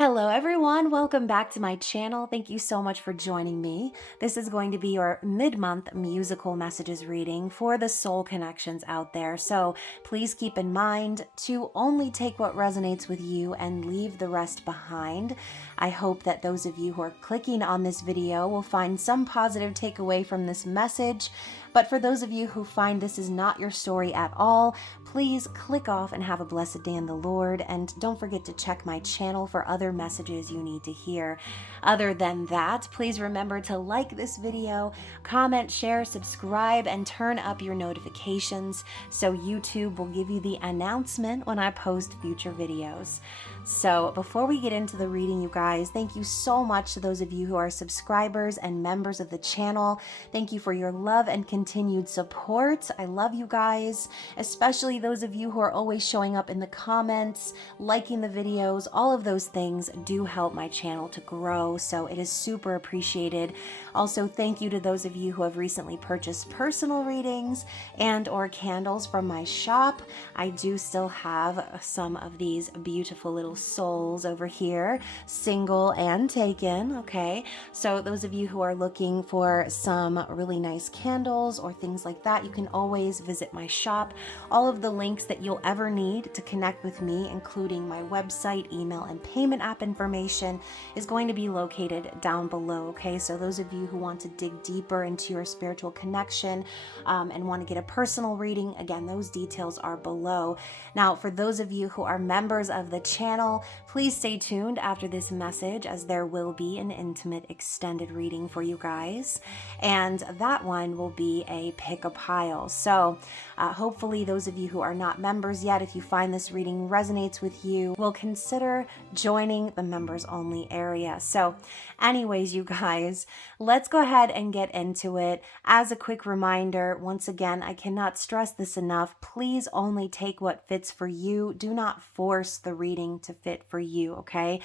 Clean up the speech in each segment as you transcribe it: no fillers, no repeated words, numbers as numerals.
Hello everyone, welcome back to my channel. Thank you so much for joining me. This is going to be your mid-month musical messages reading for the soul connections out there. So please keep in mind to only take what resonates with you and leave the rest behind. I hope that those of you who are clicking on this video will find some positive takeaway from this message. But for those of you who find this is not your story at all, please click off and have a blessed day in the Lord. And don't forget to check my channel for other messages you need to hear. Other than that, please remember to like this video, comment, share, subscribe, and turn up your notifications so YouTube will give you the announcement when I post future videos. So before we get into the reading, you guys, thank you so much to those of you who are subscribers and members of the channel. Thank you for your love and continued support. I love you guys, especially those of you who are always showing up in the comments, liking the videos. All of those things do help my channel to grow, so it is super appreciated. Also, thank you to those of you who have recently purchased personal readings and or candles from my shop. I do still have some of these beautiful little souls over here, single and taken. Okay, so those of you who are looking for some really nice candles or things like that, you can always visit my shop. All of the links that you'll ever need to connect with me, including my website, email, and payment app information, is going to be located down below. Okay, so those of you who want to dig deeper into your spiritual connection and want to get a personal reading, again, those details are below. Now, for those of you who are members of the channel, please stay tuned after this message, as there will be an intimate extended reading for you guys, and that one will be a pick a pile. So hopefully those of you who are not members yet, if you find this reading resonates with you, will consider joining the members only area. So anyways, you guys, let's go ahead and get into it. As a quick reminder, once again, I cannot stress this enough, please only take what fits for you. Do not force the reading to fit for you, okay?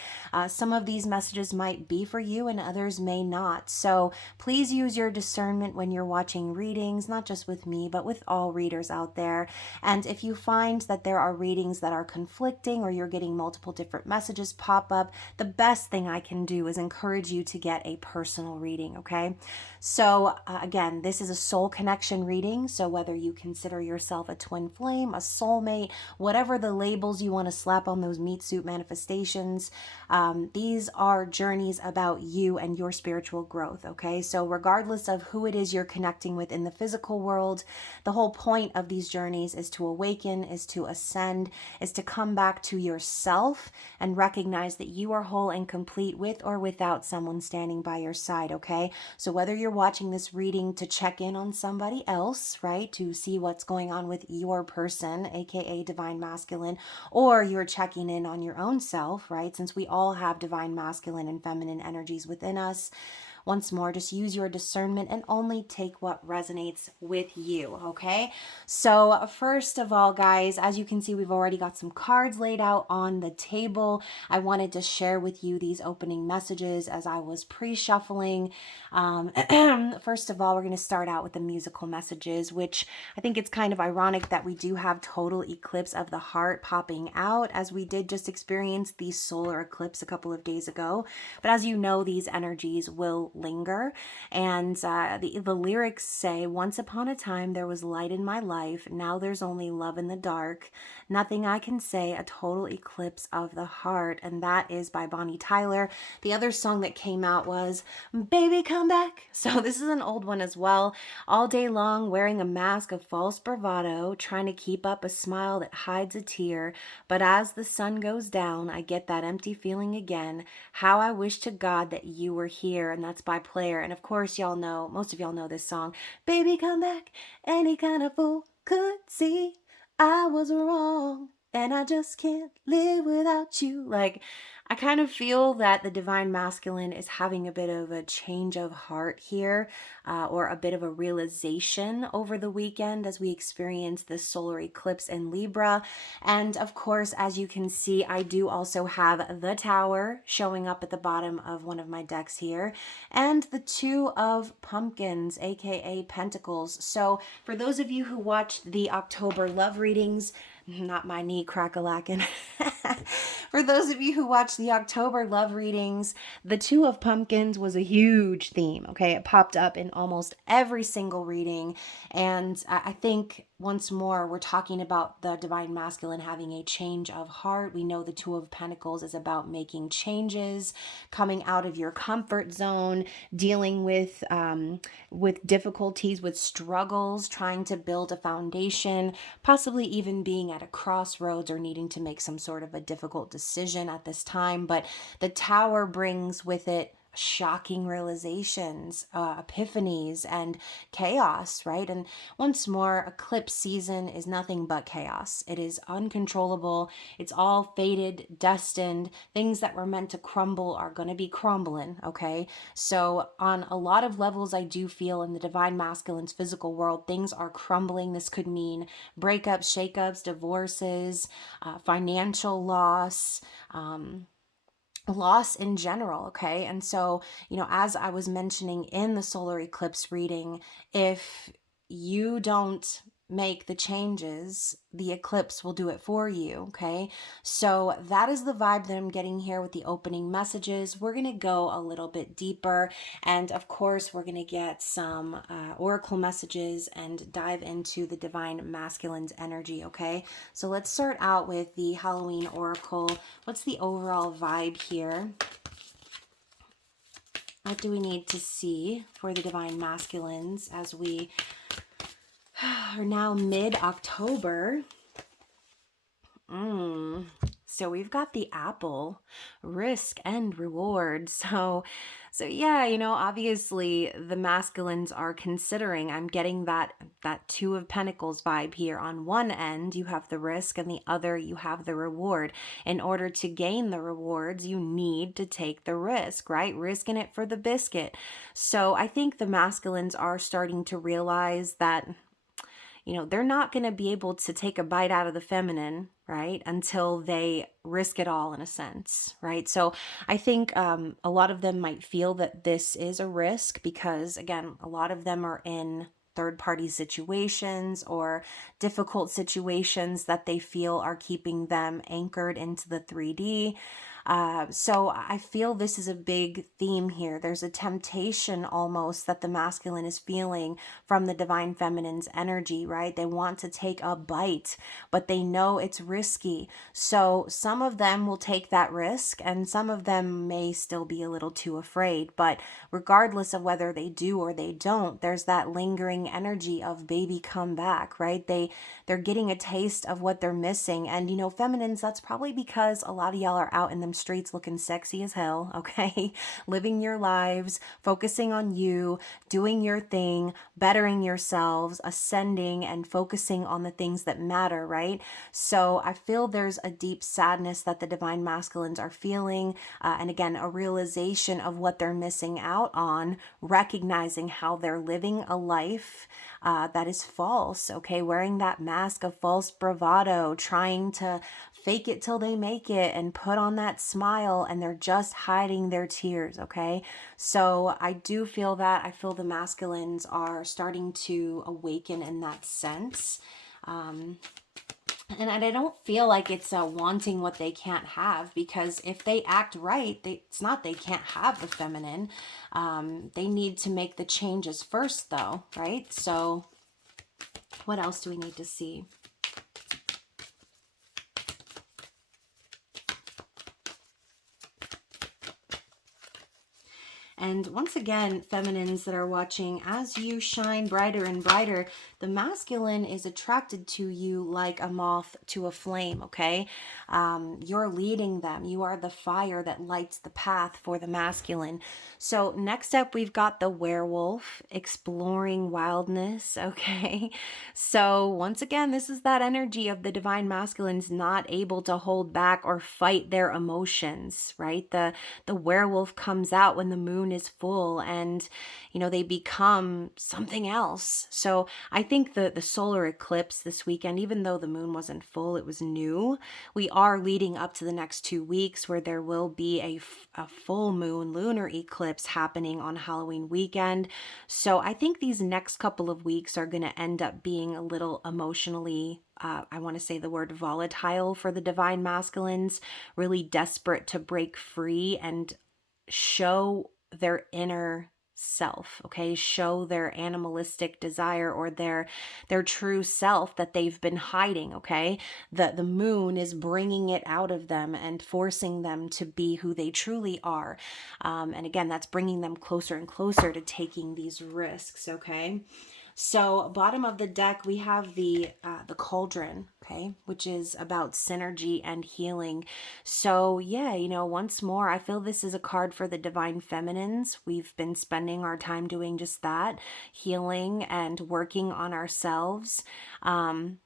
Some of these messages might be for you and others may not. So please use your discernment when you're watching readings, not just with me, but with all readers out there. And if you find that there are readings that are conflicting or you're getting multiple different messages pop up, the best thing I can do is encourage you to get a personal reading, okay? So again, this is a soul connection reading. So whether you consider yourself a twin flame, a soulmate, whatever the labels you want to slap on those meat suit manifestations, these are journeys about you and your spiritual growth, okay? So regardless of who it is you're connecting with in the physical world, the whole point of these journeys is to awaken, is to ascend, is to come back to yourself and recognize that you are whole and complete with or without someone standing by your side, okay? So whether you're watching this reading to check in on somebody else, right, to see what's going on with your person, aka divine masculine, or you're checking in on your own self, right, since we all have divine masculine and feminine energies within us. Once more, just use your discernment and only take what resonates with you, okay? So first of all, guys, as you can see, we've already got some cards laid out on the table. I wanted to share with you these opening messages as I was pre-shuffling. First of all, we're going to start out with the musical messages, which I think it's kind of ironic that we do have total eclipse of the heart popping out, as we did just experience the solar eclipse a couple of days ago. But as you know, these energies will linger, and the lyrics say, "Once upon a time there was light in my life, now there's only love in the dark, nothing I can say, a total eclipse of the heart." And that is by Bonnie Tyler. The other song that came out was "Baby Come Back," so this is an old one as well. "All day long wearing a mask of false bravado, trying to keep up a smile that hides a tear, but as the sun goes down I get that empty feeling again, how I wish to God that you were here." And that's by Player. And of course, y'all know, most of y'all know this song. "Baby come back, any kind of fool could see I was wrong, and I just can't live without you." Like, I kind of feel that the divine masculine is having a bit of a change of heart here, or a bit of a realization over the weekend as we experience this solar eclipse in Libra. And of course, as you can see, I do also have the Tower showing up at the bottom of one of my decks here, and the Two of Pumpkins, aka Pentacles. So for those of you who watched the October love readings, Not my knee crack-a-lackin'. For those of you who watched the October love readings, the Two of Pumpkins was a huge theme, okay? It popped up in almost every single reading. And I think once more, we're talking about the divine masculine having a change of heart. We know the Two of Pentacles is about making changes, coming out of your comfort zone, dealing with difficulties, with struggles, trying to build a foundation, possibly even being at a crossroads or needing to make some sort of a difficult decision at this time. But the Tower brings with it shocking realizations, epiphanies, and chaos, right? And once more, eclipse season is nothing but chaos. It is uncontrollable. It's all fated, destined. Things that were meant to crumble are going to be crumbling, okay? So on a lot of levels, I do feel in the divine masculine's physical world, things are crumbling. This could mean breakups, shakeups, divorces, financial loss, loss in general, okay? And so, as I was mentioning in the solar eclipse reading, if you don't make the changes, the eclipse will do it for you, okay? So that is the vibe that I'm getting here with the opening messages. We're going to go a little bit deeper, and of course, we're going to get some oracle messages and dive into the divine masculine's energy, okay? So let's start out with the Halloween oracle. What's the overall vibe here? What do we need to see for the divine masculines as we are now mid-October? So we've got the apple, risk and reward. So yeah, obviously the masculines are considering, I'm getting that Two of Pentacles vibe here. On one end, you have the risk, and the other, you have the reward. In order to gain the rewards, you need to take the risk, right? Risking it for the biscuit. So I think the masculines are starting to realize that they're not going to be able to take a bite out of the feminine, right, until they risk it all in a sense, right? So I think a lot of them might feel that this is a risk because, again, a lot of them are in third-party situations or difficult situations that they feel are keeping them anchored into the 3D. So I feel this is a big theme here. There's a temptation almost that the masculine is feeling from the divine feminine's energy, right? They want to take a bite, but they know it's risky. So some of them will take that risk, and some of them may still be a little too afraid. But regardless of whether they do or they don't, there's that lingering energy of baby come back, right? They're getting a taste of what they're missing. And feminines, that's probably because a lot of y'all are out in them streets looking sexy as hell, okay? Living your lives, focusing on you, doing your thing, bettering yourselves, ascending, and focusing on the things that matter, right? So I feel there's a deep sadness that the divine masculines are feeling, and again, a realization of what they're missing out on, recognizing how they're living a life that is false, okay? Wearing that mask of false bravado, trying to fake it till they make it and put on that smile, and they're just hiding their tears, okay? So I do feel that. I feel the masculines are starting to awaken in that sense. And I don't feel like it's wanting what they can't have, because if they act right, it's not they can't have the feminine. They need to make the changes first, though, right? So what else do we need to see? And once again, feminines that are watching, as you shine brighter and brighter, the masculine is attracted to you like a moth to a flame, okay? You're leading them. You are the fire that lights the path for the masculine. So next up, we've got the werewolf, exploring wildness, okay? So once again, this is that energy of the divine masculines not able to hold back or fight their emotions, right? The werewolf comes out when the moon moon is full and, they become something else. So I think the solar eclipse this weekend, even though the moon wasn't full, it was new. We are leading up to the next 2 weeks where there will be a full moon lunar eclipse happening on Halloween weekend. So I think these next couple of weeks are going to end up being a little emotionally, I want to say the word volatile for the divine masculines, really desperate to break free and show their inner self, okay? Show their animalistic desire or their true self that they've been hiding, okay? The moon is bringing it out of them and forcing them to be who they truly are. And again, that's bringing them closer and closer to taking these risks, okay? So bottom of the deck, we have the cauldron, okay, which is about synergy and healing. So yeah, once more, I feel this is a card for the divine feminines. We've been spending our time doing just that, healing and working on ourselves. And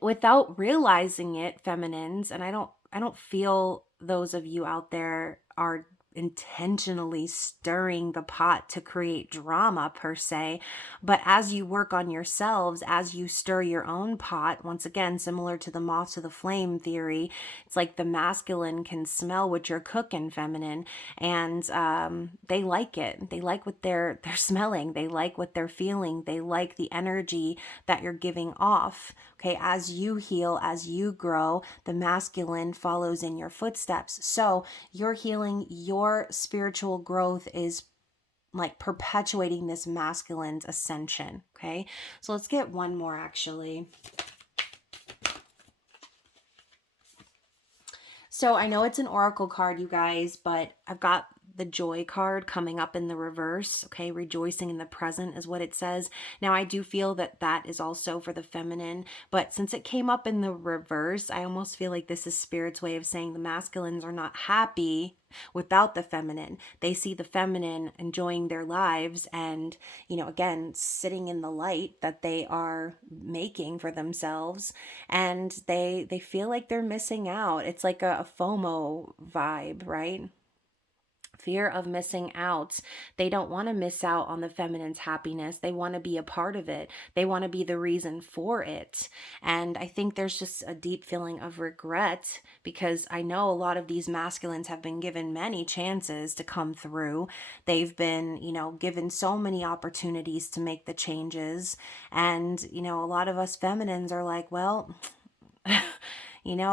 without realizing it, feminines, and I don't feel those of you out there are intentionally stirring the pot to create drama per se, but as you work on yourselves, as you stir your own pot, once again, similar to the moth to the flame theory, it's like the masculine can smell what you're cooking, feminine, and they like it. They like what they're smelling. They like what they're feeling. They like the energy that you're giving off. Okay, as you heal, as you grow, the masculine follows in your footsteps. So your healing, your spiritual growth is like perpetuating this masculine's ascension. Okay, so let's get one more actually. So I know it's an oracle card, you guys, but I've got the joy card coming up in the reverse. Okay, rejoicing in the present is what it says. Now I do feel that that is also for the feminine, but since it came up in the reverse, I almost feel like this is spirit's way of saying the masculines are not happy without the feminine. They see the feminine enjoying their lives and, again, sitting in the light that they are making for themselves, and they feel like they're missing out. It's like a FOMO vibe, right? Fear of missing out. They don't want to miss out on the feminine's happiness. They want to be a part of it. They want to be the reason for it. And I think there's just a deep feeling of regret because I know a lot of these masculines have been given many chances to come through. They've been, given so many opportunities to make the changes. And, a lot of us feminines are like, well,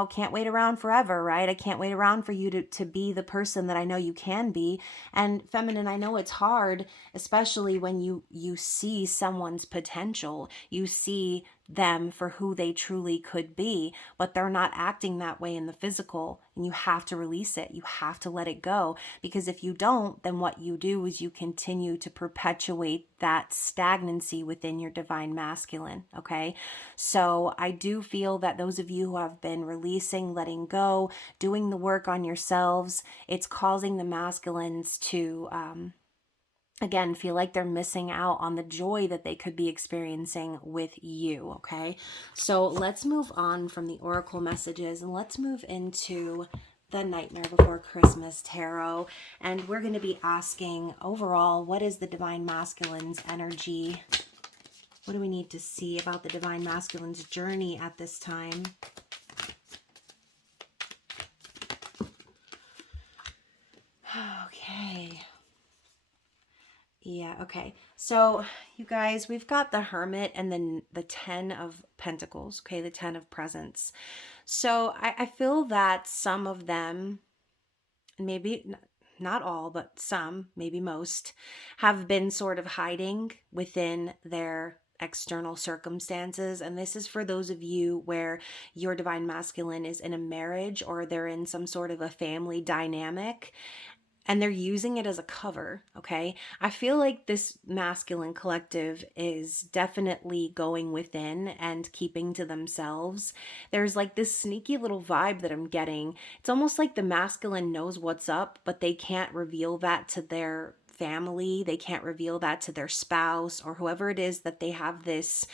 can't wait around forever, right? I can't wait around for you to be the person that I know you can be. And feminine, I know it's hard, especially when you see someone's potential. You see them for who they truly could be, but they're not acting that way in the physical, and you have to release it. You have to let it go, because if you don't, then what you do is you continue to perpetuate that stagnancy within your divine masculine, okay? So I do feel that those of you who have been releasing, letting go, doing the work on yourselves, it's causing the masculines to again, feel like they're missing out on the joy that they could be experiencing with you, okay? So let's move on from the oracle messages and let's move into the Nightmare Before Christmas tarot. And we're going to be asking overall, what is the divine masculine's energy? What do we need to see about the divine masculine's journey at this time? Okay. Yeah, okay. So, you guys, we've got the Hermit and then the 10 of Pentacles, okay, the 10 of Presents. So, I feel that some of them, maybe not all, but some, maybe most, have been sort of hiding within their external circumstances. And this is for those of you where your divine masculine is in a marriage or they're in some sort of a family dynamic, and they're using it as a cover, okay? I feel like this masculine collective is definitely going within and keeping to themselves. There's like this sneaky little vibe that I'm getting. It's almost like the masculine knows what's up, but they can't reveal that to their family. They can't reveal that to their spouse or whoever it is that they have this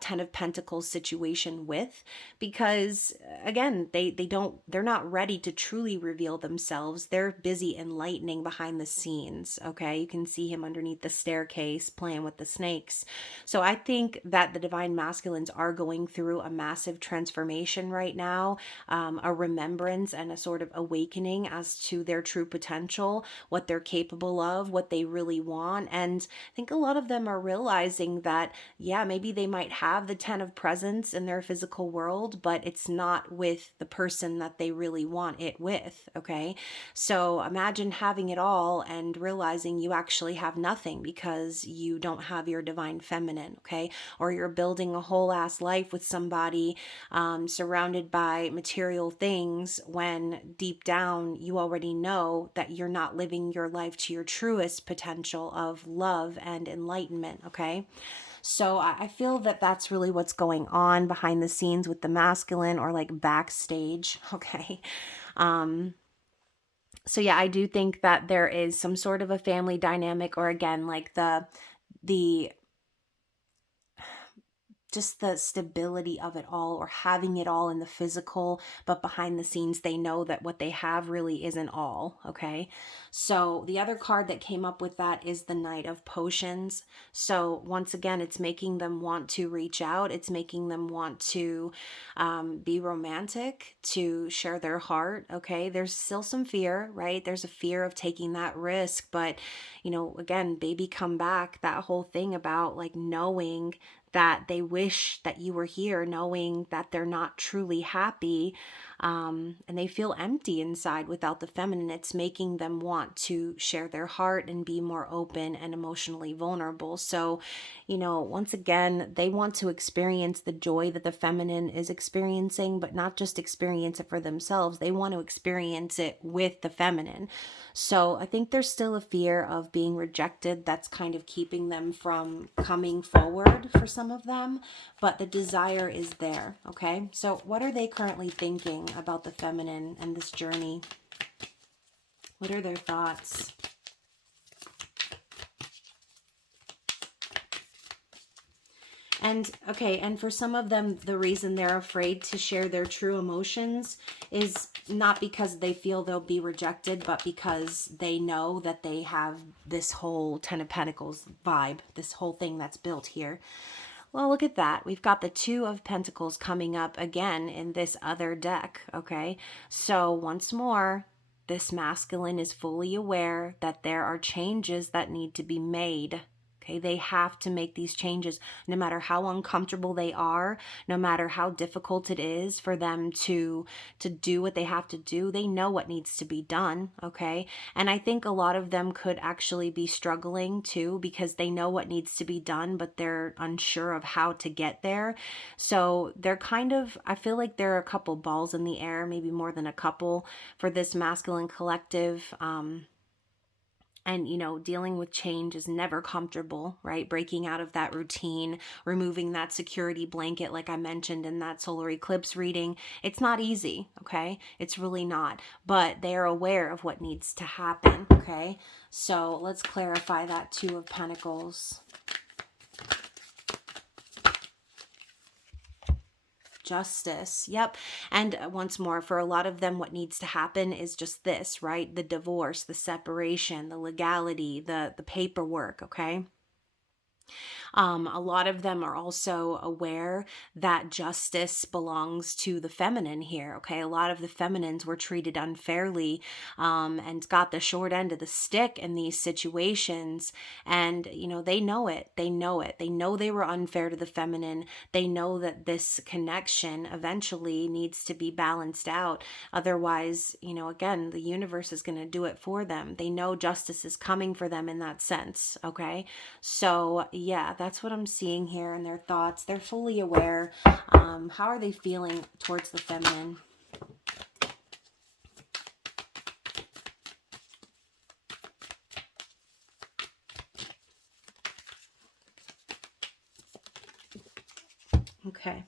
Ten of Pentacles situation with, because again, they're not ready to truly reveal themselves. They're busy enlightening behind the scenes. Okay, you can see him underneath the staircase playing with the snakes. So I think that the divine masculines are going through a massive transformation right now, a remembrance and a sort of awakening as to their true potential, what they're capable of, what they really want. And I think a lot of them are realizing that, yeah, maybe they might have the 10 of presents in their physical world, but it's not with the person that they really want it with. Okay. So imagine having it all and realizing you actually have nothing because you don't have your divine feminine. Okay. Or you're building a whole ass life with somebody surrounded by material things when deep down you already know that you're not living your life to your truest potential of love and enlightenment. Okay. So I feel that that's really what's going on behind the scenes with the masculine, or like backstage. Okay. So yeah, I do think that there is some sort of a family dynamic, or again, like the just the stability of it all, or having it all in the physical, but behind the scenes they know that what they have really isn't all. Okay, so the other card that came up with that is the Knight of Potions. So once again, it's making them want to reach out. It's making them want to be romantic, to share their heart. Okay, there's still some fear, right? There's a fear of taking that risk, but again, baby come back, that whole thing about like knowing that they wish that you were here, knowing that they're not truly happy, and they feel empty inside without the feminine. It's making them want to share their heart and be more open and emotionally vulnerable. So, once again, they want to experience the joy that the feminine is experiencing, but not just experience it for themselves. They want to experience it with the feminine. So I think there's still a fear of being rejected that's kind of keeping them from coming forward for some of them, but the desire is there. Okay, so what are they currently thinking about the feminine and this journey? What are their thoughts? And okay, and for some of them, the reason they're afraid to share their true emotions is not because they feel they'll be rejected, but because they know that they have this whole Ten of Pentacles vibe, this whole thing that's built here. Well, look at that. We've got the Two of Pentacles coming up again in this other deck, okay? So once more, this masculine is fully aware that there are changes that need to be made. Okay, they have to make these changes no matter how uncomfortable they are, no matter how difficult it is for them to do what they have to do. They know what needs to be done, okay? And I think a lot of them could actually be struggling too, because they know what needs to be done, but they're unsure of how to get there. So they're kind of, I feel like there are a couple balls in the air, maybe more than a couple, for this masculine collective. And, dealing with change is never comfortable, right? Breaking out of that routine, removing that security blanket, like I mentioned in that solar eclipse reading. It's not easy, okay? It's really not. But they are aware of what needs to happen, okay? So let's clarify that Two of Pentacles. Justice. Yep. And once more, for a lot of them, what needs to happen is just this, right? The divorce, the separation, the legality, the paperwork, okay? A lot of them are also aware that justice belongs to the feminine here. Okay. A lot of the feminines were treated unfairly, and got the short end of the stick in these situations. And, they know it. They know it. They know they were unfair to the feminine. They know that this connection eventually needs to be balanced out. Otherwise, again, the universe is going to do it for them. They know justice is coming for them in that sense. Okay. So yeah, that's what I'm seeing here in their thoughts. They're fully aware. How are they feeling towards the feminine? Okay.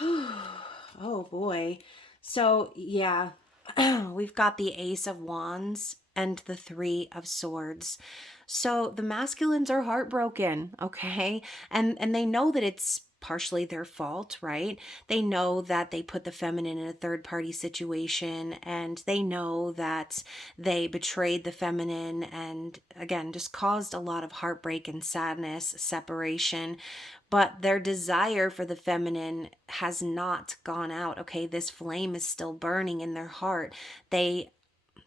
Oh boy. So yeah, we've got the Ace of Wands and the Three of Swords. So the masculines are heartbroken, okay? And they know that it's partially their fault, right? They know that they put the feminine in a third party situation, and they know that they betrayed the feminine and again just caused a lot of heartbreak and sadness, separation. But their desire for the feminine has not gone out, okay? This flame is still burning in their heart.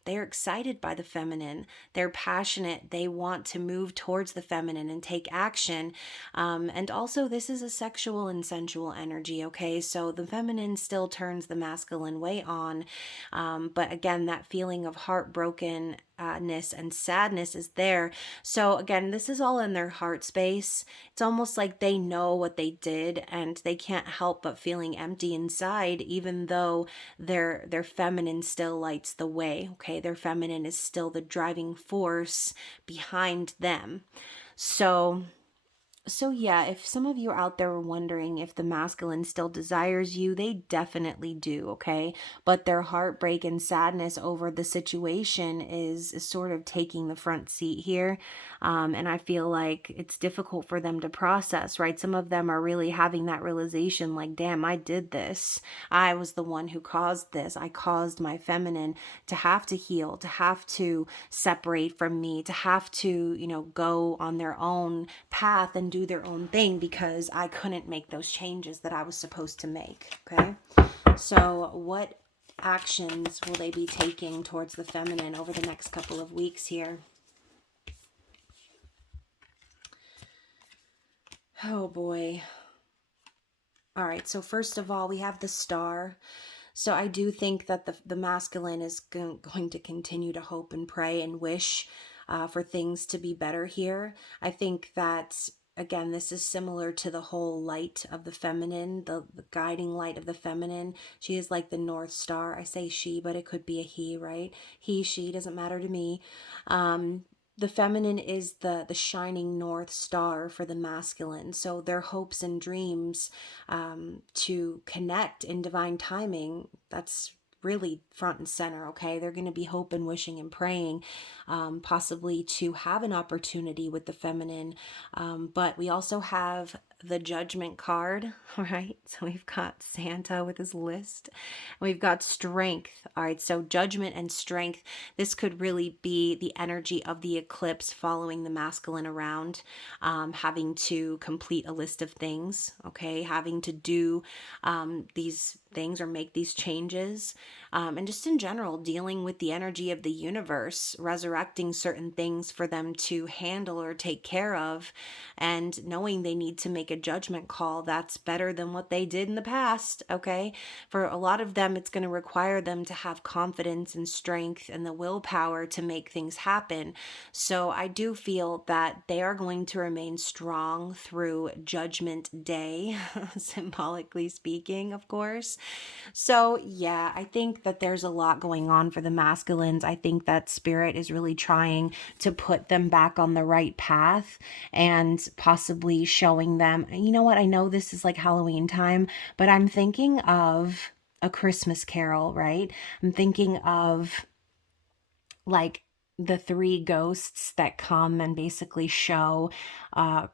They're excited by the feminine. They're passionate. They want to move towards the feminine and take action. And also, this is a sexual and sensual energy, okay? So the feminine still turns the masculine way on. But again, that feeling of heartbrokenness and sadness is there. So again, this is all in their heart space. It's almost like they know what they did and they can't help but feeling empty inside, even though their feminine still lights the way. Okay, their feminine is still the driving force behind them. So yeah, if some of you are out there wondering if the masculine still desires you, they definitely do, okay? But their heartbreak and sadness over the situation is sort of taking the front seat here. And I feel like it's difficult for them to process, right? Some of them are really having that realization like, damn, I did this. I was the one who caused this. I caused my feminine to have to heal, to have to separate from me, to have to, go on their own path and do their own thing because I couldn't make those changes that I was supposed to make. Okay. So what actions will they be taking towards the feminine over the next couple of weeks here? Oh boy. All right. So first of all, we have the Star. So I do think that the masculine is going to continue to hope and pray and wish for things to be better here. I think that, again, this is similar to the whole light of the feminine, the guiding light of the feminine. She is like the North Star. I say she, but it could be a he, right? He, she, doesn't matter to me. The feminine is the shining North Star for the masculine. So their hopes and dreams to connect in divine timing, that's really front and center, okay? They're going to be hoping, wishing, and praying, possibly to have an opportunity with the feminine. But we also have the Judgment card, all right? So we've got Santa with his list. We've got Strength, all right? So Judgment and Strength. This could really be the energy of the eclipse following the masculine around, having to complete a list of things, okay? Having to do these things or make these changes. And just in general, dealing with the energy of the universe, resurrecting certain things for them to handle or take care of, and knowing they need to make a judgment call that's better than what they did in the past, okay? For a lot of them, it's going to require them to have confidence and strength and the willpower to make things happen. So I do feel that they are going to remain strong through Judgment Day, symbolically speaking, of course. So yeah, I think that there's a lot going on for the masculines. I think that Spirit is really trying to put them back on the right path and possibly showing them, you know what, I know this is like Halloween time, but I'm thinking of A Christmas Carol, right? I'm thinking of like the three ghosts that come and basically show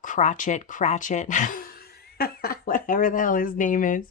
Cratchit, whatever the hell his name is.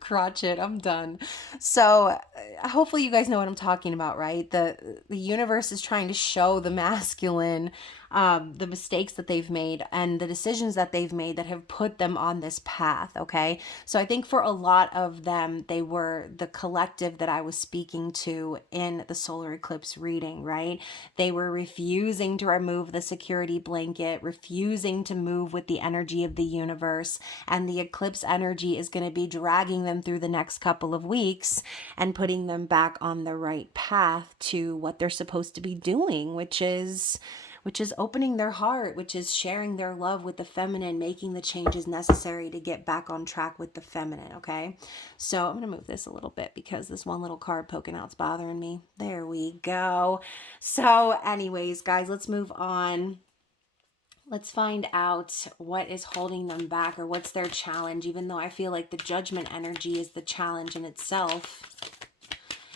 Crotchet, I'm done. So hopefully you guys know what I'm talking about, right? The universe is trying to show the masculine the mistakes that they've made and the decisions that they've made that have put them on this path, okay? So I think for a lot of them, they were the collective that I was speaking to in the solar eclipse reading, right? They were refusing to remove the security blanket, refusing to move with the energy of the universe, and the eclipse energy is going to be dragging them through the next couple of weeks and putting them back on the right path to what they're supposed to be doing, which is opening their heart, which is sharing their love with the feminine, making the changes necessary to get back on track with the feminine, okay? So I'm going to move this a little bit because this one little card poking out's bothering me. There we go. So anyways, guys, let's move on. Let's find out what is holding them back or what's their challenge, even though I feel like the Judgment energy is the challenge in itself.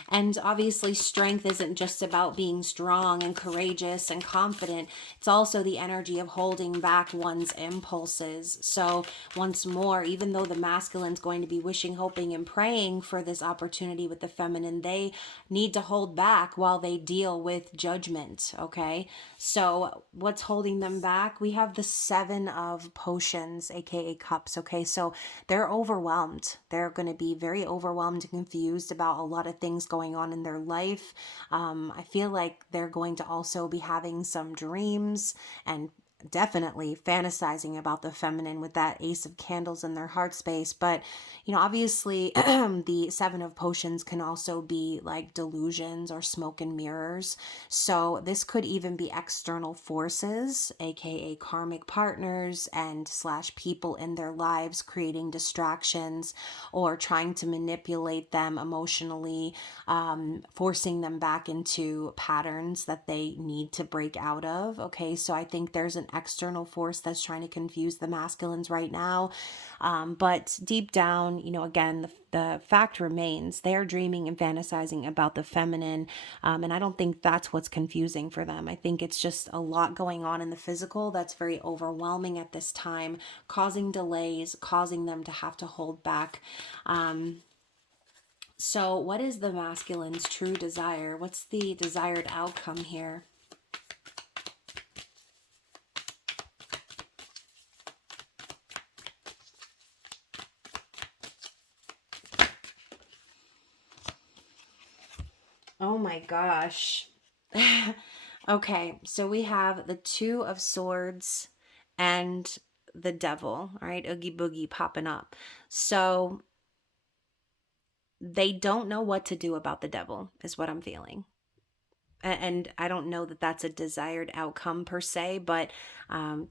And obviously, strength isn't just about being strong and courageous and confident. It's also the energy of holding back one's impulses. So, once more, even though the masculine's going to be wishing, hoping, and praying for this opportunity with the feminine, they need to hold back while they deal with judgment. Okay. So, what's holding them back? We have the Seven of Potions, aka Cups. Okay. So, they're overwhelmed. They're going to be very overwhelmed and confused about a lot of things going on in their life. I feel like they're going to also be having some dreams and definitely fantasizing about the feminine with that Ace of Candles in their heart space. But, obviously, the Seven of Potions can also be like delusions or smoke and mirrors. So this could even be external forces, aka karmic partners and slash people in their lives creating distractions or trying to manipulate them emotionally, forcing them back into patterns that they need to break out of. Okay, so I think there's an external force that's trying to confuse the masculines right now. But deep down, again, the fact remains they are dreaming and fantasizing about the feminine. And I don't think that's what's confusing for them. I think it's just a lot going on in the physical that's very overwhelming at this time, causing delays, causing them to have to hold back. So, what is the masculine's true desire? What's the desired outcome here? Oh my gosh. Okay, so we have the Two of Swords and the Devil, all right? Oogie Boogie popping up. So they don't know what to do about the devil, is what I'm feeling. And I don't know that that's a desired outcome per se, but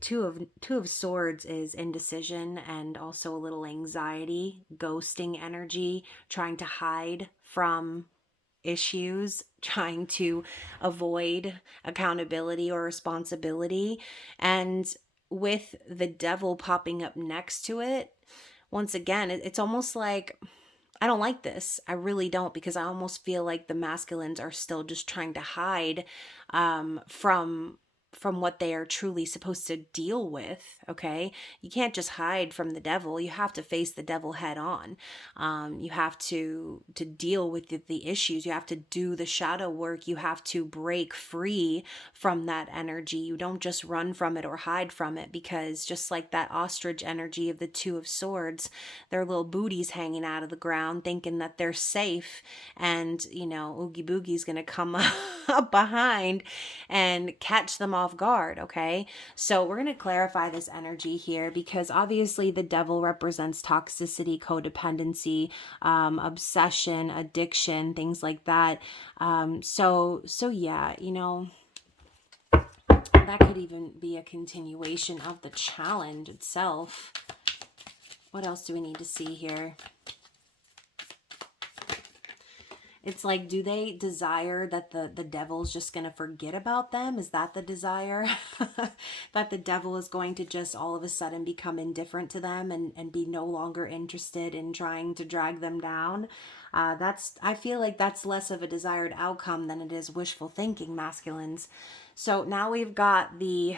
two of swords is indecision and also a little anxiety, ghosting energy, trying to hide from issues, trying to avoid accountability or responsibility. And with the devil popping up next to it, once again, it's almost like I don't like this. I really don't, because I almost feel like the masculines are still just trying to hide from what they are truly supposed to deal with. Okay, you can't just hide from the devil. You have to face the devil head on. You have to deal with the issues. You have to do the shadow work. You have to break free from that energy. You don't just run from it or hide from it, because just like that ostrich energy of the Two of Swords, their little booties hanging out of the ground thinking that they're safe, and Oogie Boogie's gonna come up behind and catch them off guard. Okay, so we're gonna clarify this energy here, because obviously the devil represents toxicity, codependency, obsession, addiction, things like that. So yeah, that could even be a continuation of the challenge itself. What else do we need to see here? It's like, do they desire that the devil's just going to forget about them? Is that the desire? That the devil is going to just all of a sudden become indifferent to them and be no longer interested in trying to drag them down? I feel like that's less of a desired outcome than it is wishful thinking, masculines. So now we've got the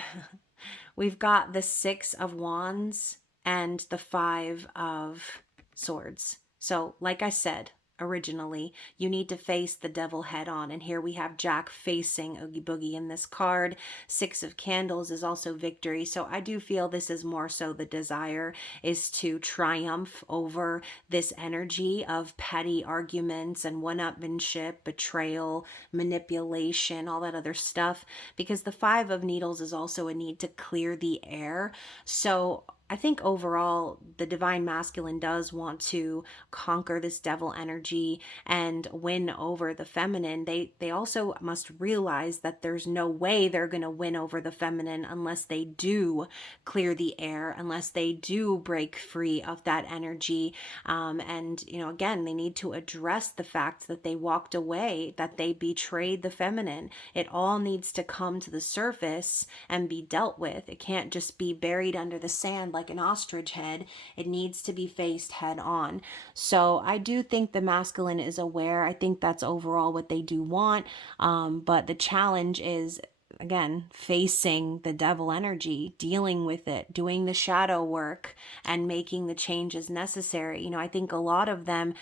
Six of Wands and the Five of Swords. So, like I said originally, you need to face the devil head on. And here we have Jack facing Oogie Boogie in this card. Six of Candles is also victory. So I do feel this is more so the desire is to triumph over this energy of petty arguments and one-upmanship, betrayal, manipulation, all that other stuff. Because the Five of Needles is also a need to clear the air. So I think overall, the divine masculine does want to conquer this devil energy and win over the feminine. They also must realize that there's no way they're going to win over the feminine unless they do clear the air, unless they do break free of that energy. And, again, they need to address the fact that they walked away, that they betrayed the feminine. It all needs to come to the surface and be dealt with. It can't just be buried under the sand like an ostrich head. It needs to be faced head on. So I do think the masculine is aware. I think that's overall what they do want. But the challenge is, again, facing the devil energy, dealing with it, doing the shadow work, and making the changes necessary. I think a lot of them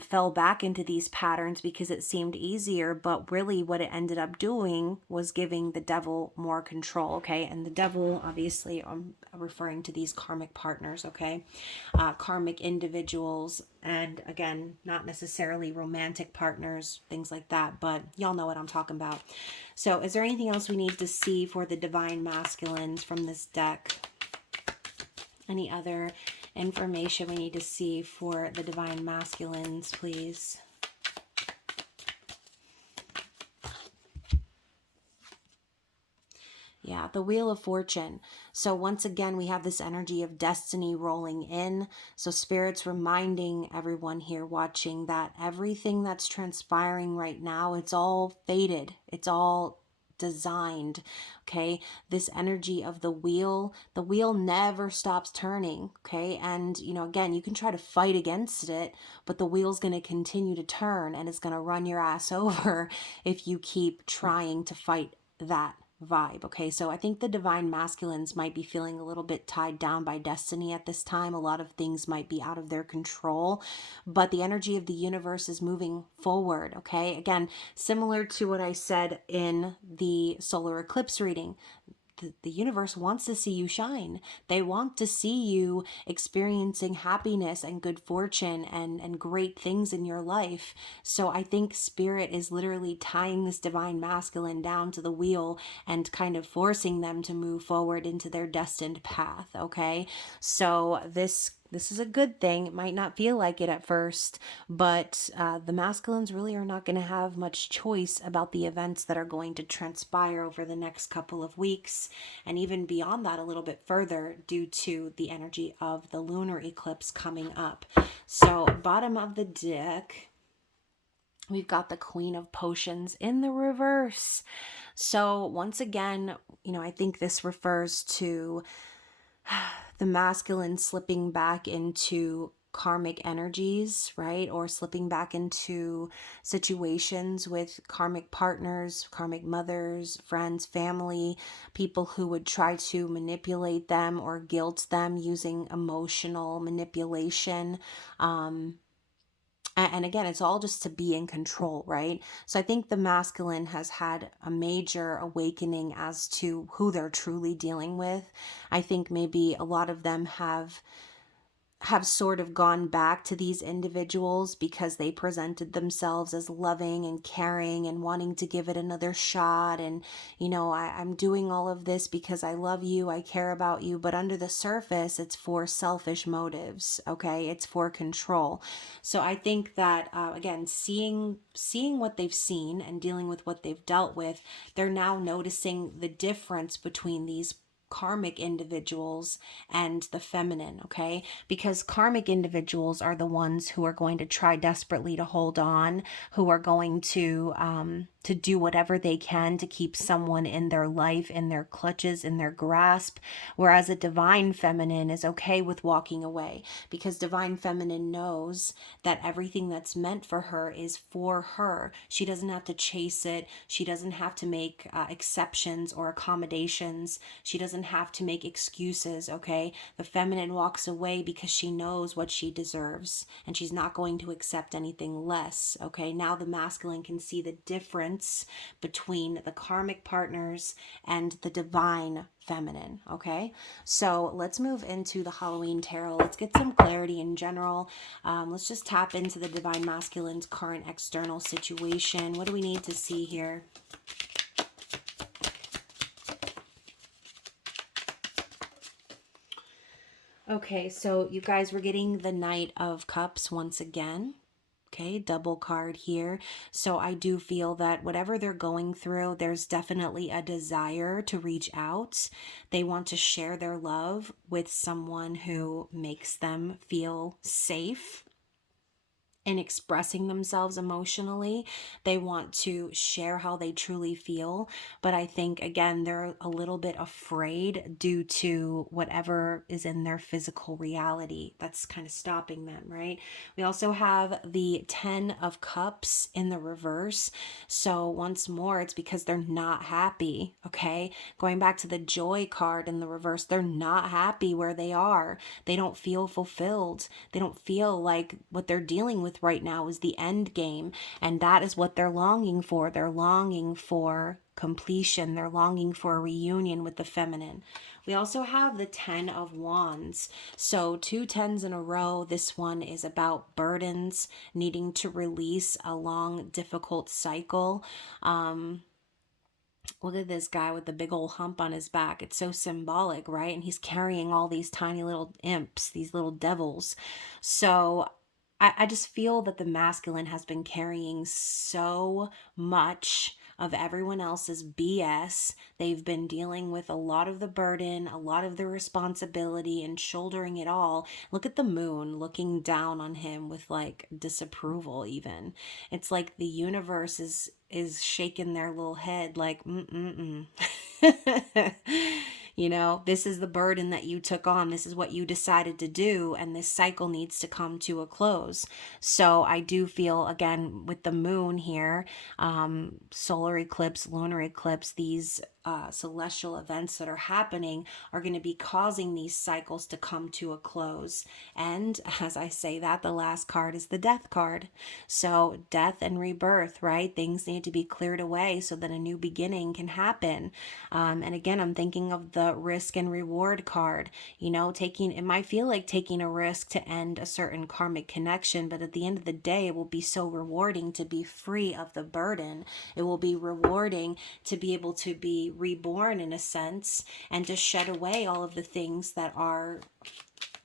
fell back into these patterns because it seemed easier, but really what it ended up doing was giving the devil more control, okay? And the devil, obviously, I'm referring to these karmic partners, okay? Karmic individuals, and again, not necessarily romantic partners, things like that, but y'all know what I'm talking about. So is there anything else we need to see for the divine masculines from this deck? Any other information we need to see for the divine masculines, please? Yeah, the Wheel of Fortune. So once again, we have this energy of destiny rolling in. So Spirit's reminding everyone here watching that everything that's transpiring right now, it's all fated. It's all designed, okay? This energy of the wheel never stops turning, okay? And, again, you can try to fight against it, but the wheel's going to continue to turn, and it's going to run your ass over if you keep trying to fight that vibe. Okay, so I think the divine masculines might be feeling a little bit tied down by destiny at this time. A lot of things might be out of their control, but the energy of the universe is moving forward. Okay, again, similar to what I said in the solar eclipse reading. The universe wants to see you shine. They want to see you experiencing happiness and good fortune and great things in your life. So I think Spirit is literally tying this divine masculine down to the wheel and kind of forcing them to move forward into their destined path, okay? So this is a good thing. It might not feel like it at first, but the masculines really are not going to have much choice about the events that are going to transpire over the next couple of weeks, and even beyond that a little bit further due to the energy of the lunar eclipse coming up. So bottom of the deck, we've got the Queen of Potions in the reverse. So once again, I think this refers to the masculine slipping back into karmic energies, right? Or slipping back into situations with karmic partners, karmic mothers, friends, family, people who would try to manipulate them or guilt them using emotional manipulation. And again, it's all just to be in control, right? So I think the masculine has had a major awakening as to who they're truly dealing with. I think maybe a lot of them have sort of gone back to these individuals because they presented themselves as loving and caring and wanting to give it another shot. And, I'm doing all of this because I love you, I care about you. But under the surface, it's for selfish motives, okay? It's for control. So I think that, again, seeing what they've seen and dealing with what they've dealt with, they're now noticing the difference between these karmic individuals and the feminine, okay? Because karmic individuals are the ones who are going to try desperately to hold on, who are going to do whatever they can to keep someone in their life, in their clutches, in their grasp, whereas a divine feminine is okay with walking away, because divine feminine knows that everything that's meant for her is for her. She doesn't have to chase it. She doesn't have to make exceptions or accommodations. She doesn't have to make excuses, okay? The feminine walks away because she knows what she deserves, and she's not going to accept anything less, okay? Now the masculine can see the difference between the karmic partners and the divine feminine, okay? So let's move into the Halloween tarot. Let's get some clarity in general. Let's just tap into the divine masculine's current external situation. What do we need to see here? Okay, so you guys were getting the Knight of Cups once again. Okay, double card here. So I do feel that whatever they're going through, there's definitely a desire to reach out. They want to share their love with someone who makes them feel safe. in expressing themselves emotionally. They want to share how they truly feel. But I think, again, they're a little bit afraid due to whatever is in their physical reality that's kind of stopping them, right? We also have the 10 of Cups in the reverse. So once more, it's because they're not happy, okay? Going back to the Joy card in the reverse, they're not happy where they are. They don't feel fulfilled. They don't feel like what they're dealing with right now is the end game, and that is what they're longing for. They're longing for completion. They're longing for a reunion with the feminine. We also have the 10 of Wands. So 2 10s in a row. This one is about burdens, needing to release a long, difficult cycle. Look at this guy with the big old hump on his back. It's so symbolic, right? And he's carrying all these tiny little imps, these little devils. So I just feel that the masculine has been carrying so much of everyone else's BS. They've been dealing with a lot of the burden, a lot of the responsibility, and shouldering it all. Look at the moon looking down on him with like disapproval, even. It's like the universe is shaking their little head like, You know, this is the burden that you took on. This is what you decided to do. And this cycle needs to come to a close. So I do feel, again, with the moon here, solar eclipse, lunar eclipse, these celestial events that are happening are going to be causing these cycles to come to a close. And as I say that, the last card is the death card. So death and rebirth, right? Things need to be cleared away so that a new beginning can happen. And again, I'm thinking of the risk and reward card. You know, it might feel like taking a risk to end a certain karmic connection, but at the end of the day, it will be so rewarding to be free of the burden. It will be rewarding to be able to be reborn in a sense, and to shed away all of the things that are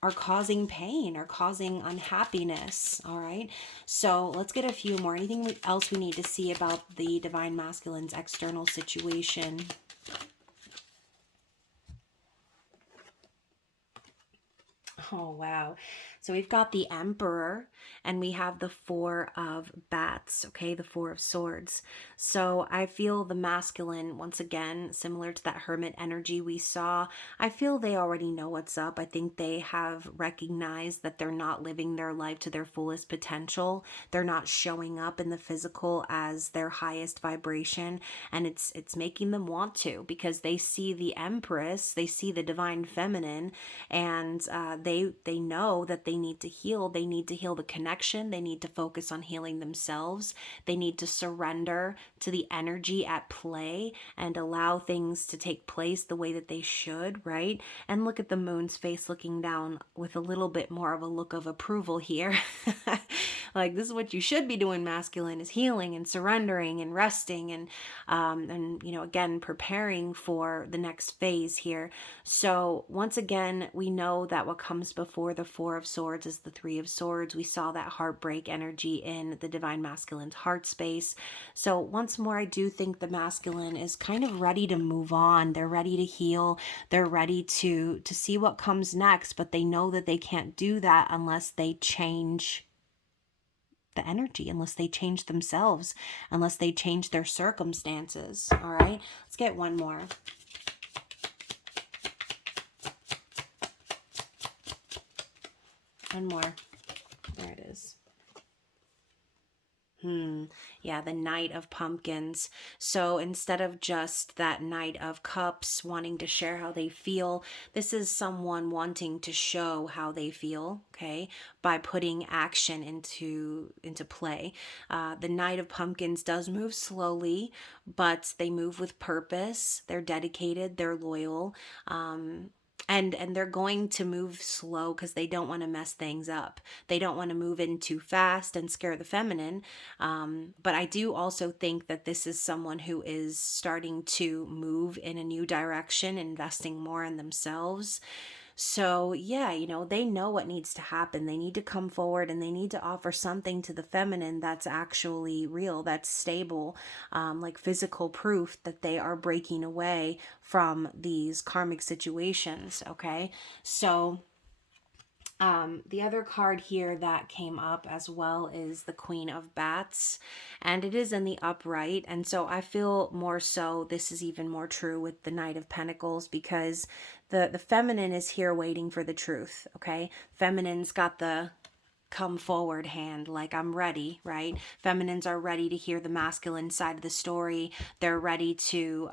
causing pain or causing unhappiness. All right, so let's get a few more. Anything else we need to see about the divine masculine's external situation? Oh, wow. So we've got the Emperor and we have the Four of Bats, okay, the Four of Swords. So I feel the masculine, once again, similar to that Hermit energy we saw, I feel they already know what's up. I think they have recognized that they're not living their life to their fullest potential. They're not showing up in the physical as their highest vibration, and it's making them want to, because they see the Empress, they see the divine feminine, and they know that they need to heal. They need to heal the connection. They need to focus on healing themselves. They need to surrender to the energy at play and allow things to take place the way that they should, right? And look at the moon's face looking down with a little bit more of a look of approval here. Like, this is what you should be doing, masculine, is healing and surrendering and resting and you know, again, preparing for the next phase here. So once again, we know that what comes before the Four of Swords is the Three of Swords. We saw that heartbreak energy in the divine masculine's heart space. So once more, I do think the masculine is kind of ready to move on. They're ready to heal. They're ready to see what comes next, but they know that they can't do that unless they change the energy, unless they change themselves, unless they change their circumstances. All right, let's get one more. One more. There it is. Yeah, the Knight of Pumpkins. So instead of just that Knight of Cups wanting to share how they feel, this is someone wanting to show how they feel, okay, by putting action into play. The Knight of Pumpkins does move slowly, but they move with purpose. They're dedicated, they're loyal. And they're going to move slow because they don't want to mess things up. They don't want to move in too fast and scare the feminine. But I do also think that this is someone who is starting to move in a new direction, investing more in themselves. So yeah, you know, they know what needs to happen. They need to come forward and they need to offer something to the feminine that's actually real, that's stable, like physical proof that they are breaking away from these karmic situations. Okay, so The other card here that came up as well is the Queen of Bats, and it is in the upright. And so I feel more so this is even more true with the Knight of Pentacles, because the feminine is here waiting for the truth, okay? Feminine's got the come forward hand, like I'm ready, right? Feminines are ready to hear the masculine side of the story. They're ready to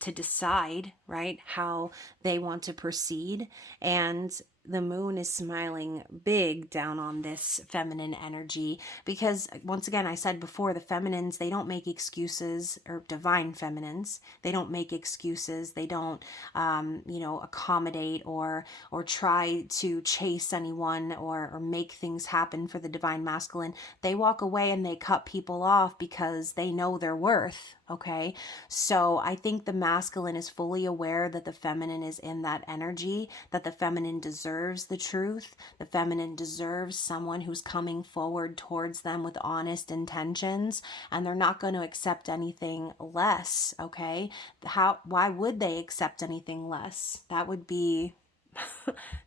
decide, right, how they want to proceed. And the moon is smiling big down on this feminine energy, because once again, I said before, the feminines, they don't make excuses, or divine feminines, they don't make excuses. They don't accommodate or try to chase anyone, or make things happen for the divine masculine. They walk away and they cut people off because they know their worth. Okay, so I think the masculine is fully aware that the feminine is in that energy, that the feminine deserves the truth. The feminine deserves someone who's coming forward towards them with honest intentions, and they're not going to accept anything less. Okay, why would they accept anything less? That would be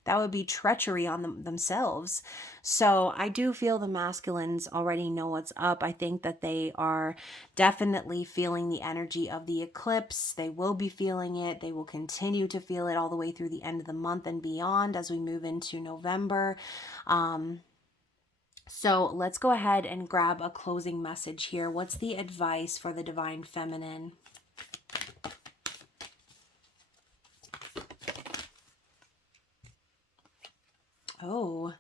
that would be treachery on themselves. So I do feel the masculines already know what's up. I think that they are definitely feeling the energy of the eclipse. They will be feeling it. They will continue to feel it all the way through the end of the month and beyond as we move into November. So let's go ahead and grab a closing message here. What's the advice for the divine feminine? Oh,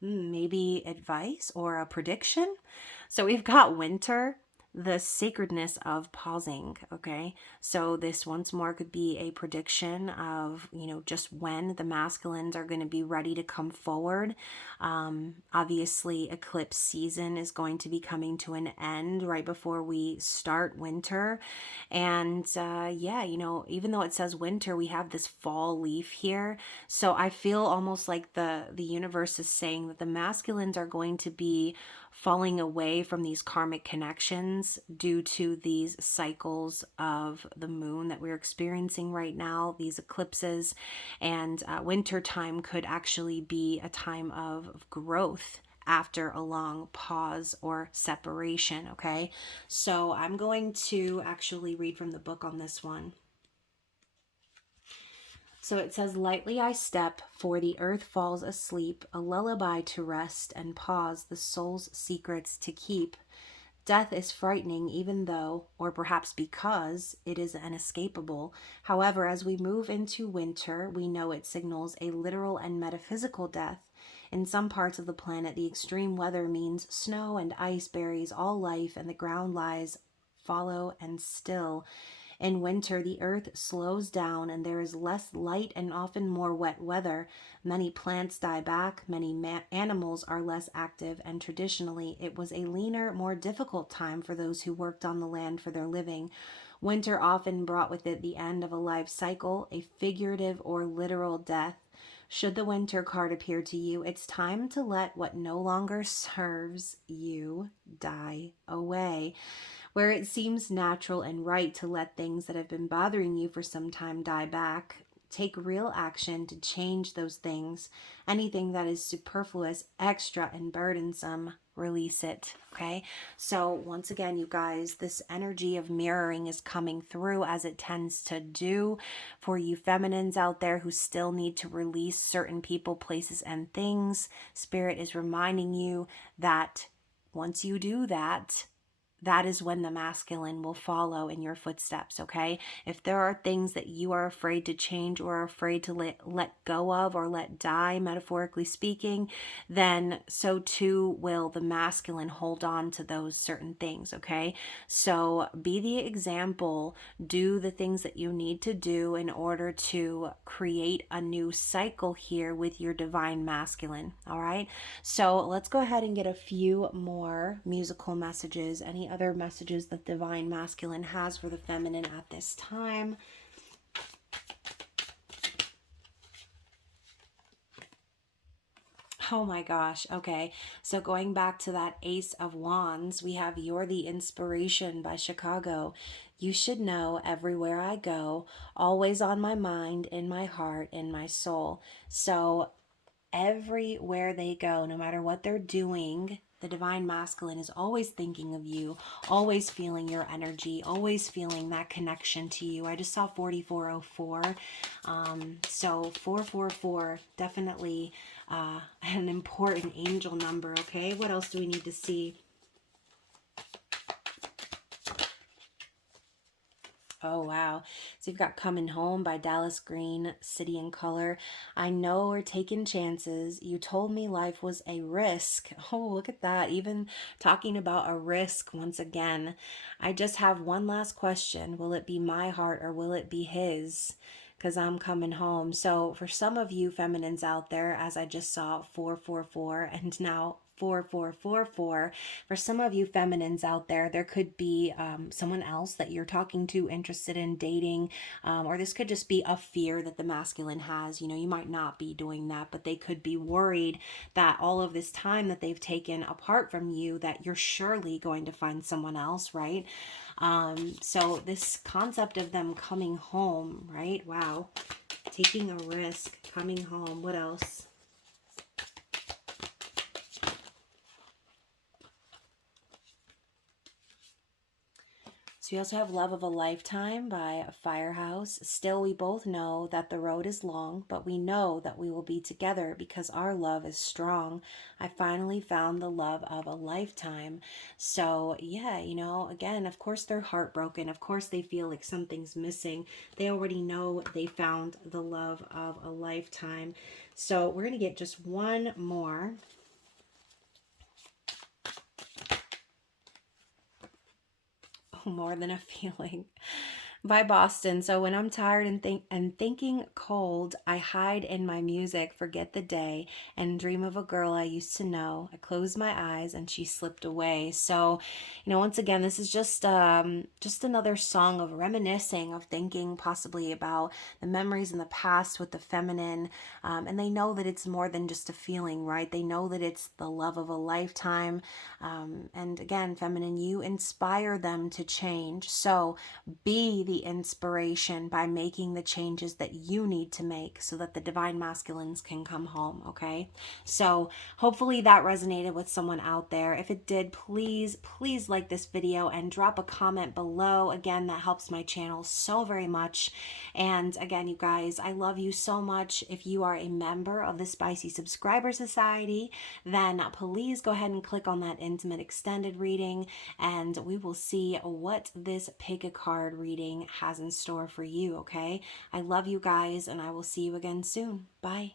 maybe advice or a prediction. So we've got winter, the sacredness of pausing. Okay, so this once more could be a prediction of, just when the masculines are going to be ready to come forward. Obviously, eclipse season is going to be coming to an end right before we start winter. And even though it says winter, we have this fall leaf here. So I feel almost like the universe is saying that the masculines are going to be falling away from these karmic connections due to these cycles of the moon that we're experiencing right now, these eclipses. And winter time could actually be a time of growth after a long pause or separation. Okay, so I'm going to actually read from the book on this one. So it says, lightly I step, for the earth falls asleep, a lullaby to rest and pause, the soul's secrets to keep. Death is frightening, even though, or perhaps because, it is inescapable. However, as we move into winter, we know it signals a literal and metaphysical death. In some parts of the planet, the extreme weather means snow and ice buries all life, and the ground lies fallow and still. In winter, the earth slows down and there is less light and often more wet weather. Many plants die back, many animals are less active, and traditionally, it was a leaner, more difficult time for those who worked on the land for their living. Winter often brought with it the end of a life cycle, a figurative or literal death. Should the winter card appear to you, it's time to let what no longer serves you die away. Where it seems natural and right to let things that have been bothering you for some time die back, take real action to change those things. Anything that is superfluous, extra, and burdensome, release it. Okay, so once again, you guys, this energy of mirroring is coming through, as it tends to do for you feminines out there who still need to release certain people, places, and things. Spirit is reminding you that once you do that, that is when the masculine will follow in your footsteps. Okay, if there are things that you are afraid to change or are afraid to let go of or let die, metaphorically speaking, then so too will the masculine hold on to those certain things. Okay, so be the example, do the things that you need to do in order to create a new cycle here with your divine masculine. All right, so let's go ahead and get a few more musical messages. Any other messages that divine masculine has for the feminine at this time? Oh my gosh. Okay. So going back to that Ace of Wands, we have You're the Inspiration by Chicago. You should know everywhere I go, always on my mind, in my heart, in my soul. So everywhere they go, no matter what they're doing, the divine masculine is always thinking of you, always feeling your energy, always feeling that connection to you. I just saw 4404. So 444, definitely an important angel number, okay? What else do we need to see? Oh, wow. So you've got Coming Home by Dallas Green, City and Color. I know we're taking chances. You told me life was a risk. Oh, look at that. Even talking about a risk once again. I just have one last question. Will it be my heart or will it be his? Because I'm coming home. So for some of you feminines out there, as I just saw 444 and now 4444. For some of you feminines out there, there could be someone else that you're talking to, interested in dating, or this could just be a fear that the masculine has. You know, you might not be doing that, but they could be worried that all of this time that they've taken apart from you, that you're surely going to find someone else, right? So this concept of them coming home, right? Wow. Taking a risk, coming home. What else? So we also have Love of a Lifetime by Firehouse. Still, we both know that the road is long, but we know that we will be together because our love is strong. I finally found the love of a lifetime. So yeah, you know, again, of course they're heartbroken. Of course they feel like something's missing. They already know they found the love of a lifetime. So we're going to get just one more. More than a feeling by Boston. So when I'm tired and thinking cold, I hide in my music, forget the day, and dream of a girl I used to know. I closed my eyes and she slipped away. So, you know, once again, this is just another song of reminiscing, of thinking possibly about the memories in the past with the feminine. And they know that it's more than just a feeling, right? They know that it's the love of a lifetime. And again, feminine, you inspire them to change. So be the inspiration by making the changes that you need to make so that the divine masculines can come home, okay? So hopefully that resonated with someone out there. If it did, please like this video and drop a comment below. Again, that helps my channel so very much. And again, you guys, I love you so much. If you are a member of the Spicy Subscriber Society, then please go ahead and click on that intimate extended reading, and we will see what this pick a card reading has in store for you, okay? I love you guys, and I will see you again soon. Bye.